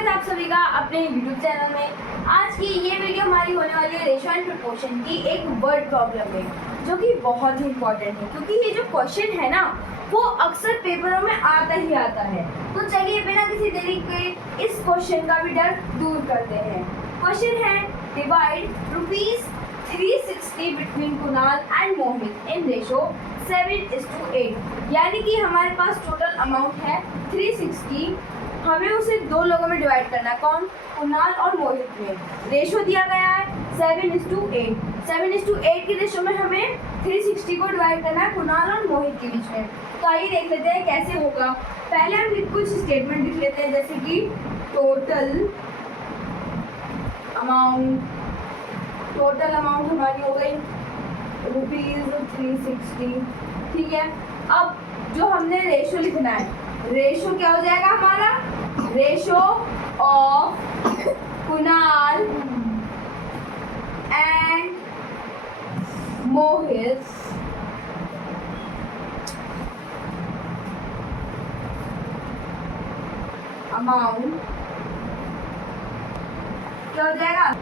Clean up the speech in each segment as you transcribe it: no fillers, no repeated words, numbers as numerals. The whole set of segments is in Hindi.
स्वागत है आप सभी का अपने YouTube चैनल में। आज की ये वीडियो हमारी होने वाली है रेशियो एंड प्रोपोर्शन की एक वर्ड प्रॉब्लम में, जो कि बहुत ही इम्पोर्टेंट है क्योंकि ये जो क्वेश्चन है ना वो अक्सर पेपरों में आता ही आता है। तो चलिए बिना किसी देरी के इस क्वेश्चन का भी डर दूर करते हैं। क्वेश्चन है divide ₹360 between Kunal and Mohit in ratio 7:8। यानी कि हमारे पास टोटल अमाउंट है 360, हमें उसे दो लोगों में डिवाइड करना है। कौन? कुणाल और मोहित में। रेशो दिया गया है 7:8। 7:8 की रेशो में हमें 360 को डिवाइड करना है कुणाल और मोहित के बीच में। तो आइए देख लेते हैं कैसे होगा। पहले हम कुछ स्टेटमेंट लिख लेते हैं, जैसे कि टोटल अमाउंट हमारी हो गई ₹360। ठीक है, अब जो हमने रेशो लिखना है, रेशो क्या हो जाएगा हमारा? Ratio of Kunal and Mohit amount क्या हो जाएगा?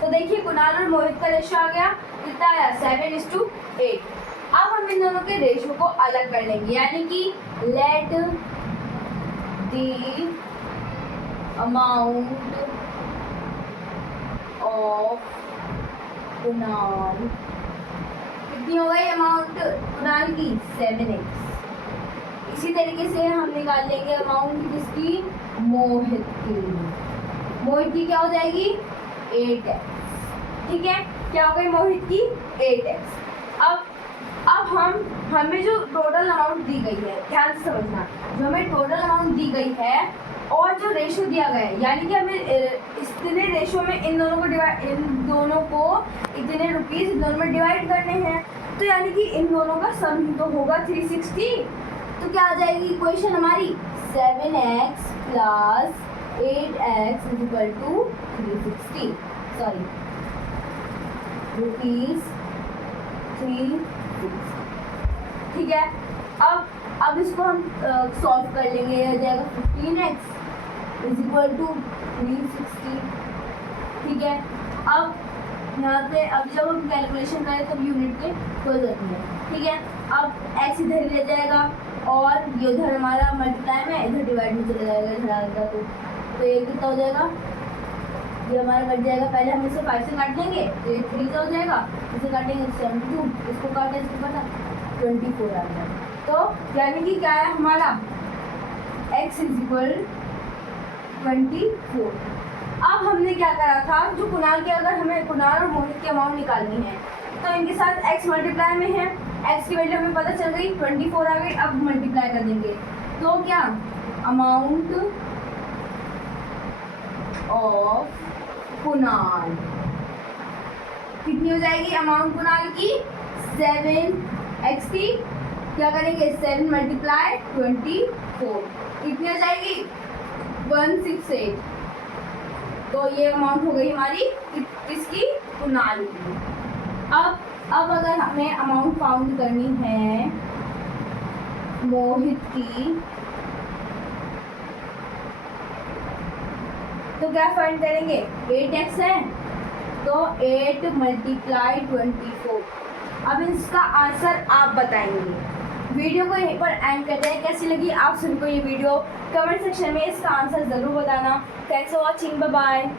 तो देखिए कुणाल और मोहित का रेशो आ गया, कितना आया? 7:8। अब हम इन दोनों के रेशो को अलग कर लेंगे, यानी कि let the amount of Kunal, कितनी हो गई अमाउंट कुणाल की? 7x। इसी तरीके से हम निकाल लेंगे अमाउंट किसकी? मोहित की। मोहित की क्या हो जाएगी? 8x। ठीक है, क्या हो गई मोहित की? 8x। अब हमें जो टोटल अमाउंट दी गई है, ध्यान से समझना, जो हमें टोटल अमाउंट दी गई है और जो रेशो दिया गया है, यानी कि हमें इतने रेशो में इन दोनों को इतने रुपीस इन दोनों में डिवाइड करने हैं। तो यानी कि इन दोनों का सम तो होगा 360। तो क्या आ जाएगी इक्वेशन हमारी? 7x plus 8x equal to 360, sorry ₹360। ठीक है, अब इसको हम सॉल्व कर लेंगे। यह जाएगा 15x इज इक्वल टू 360। ठीक है, अब यहाँ पे अब जब हम कैलकुलेशन करें तब यूनिट के कोई जरूरत नहीं है। ठीक है, अब x इधर ले जाएगा और ये उधर हमारा मल्टीप्लाई में इधर डिवाइड में चला जाएगा, इधर आएगा तो ये कितना हो जाएगा? ये हमारा कट जाएगा। पहले हम इसे 5 से काट लेंगे तो ये 3 से हो जाएगा, इसे काटेंगे 72, इसको काटें, इसको काटा 24 आ जाएगा। तो यानी कि क्या है हमारा? x is equal 24। अब हमने क्या करा था, जो कुणाल के, अगर हमें कुणाल और मोहित की अमाउंट निकालनी है तो इनके साथ x मल्टीप्लाई में है, x की वैल्यू हमें पता चल गई 24 आ गई। अब मल्टीप्लाई कर देंगे तो क्या? अमाउंट ऑफ कुणाल कितनी हो जाएगी? अमाउंट कुणाल की 7x की क्या करेंगे? 7 मल्टीप्लाई 24 कितनी हो जाएगी? 168। तो ये अमाउंट हो गई हमारी किसकी? कुणाल की। अब अगर हमें अमाउंट फाउंड करनी है मोहित की, तो क्या फाइंड करेंगे? 8x है तो 8 मल्टीप्लाई 24। अब इसका आंसर आप बताएंगे। वीडियो को यहीं पर एंड करते हैं। कैसी लगी आप सभी को ये वीडियो? कमेंट सेक्शन में इसका आंसर ज़रूर बताना। Thanks for watching, bye bye.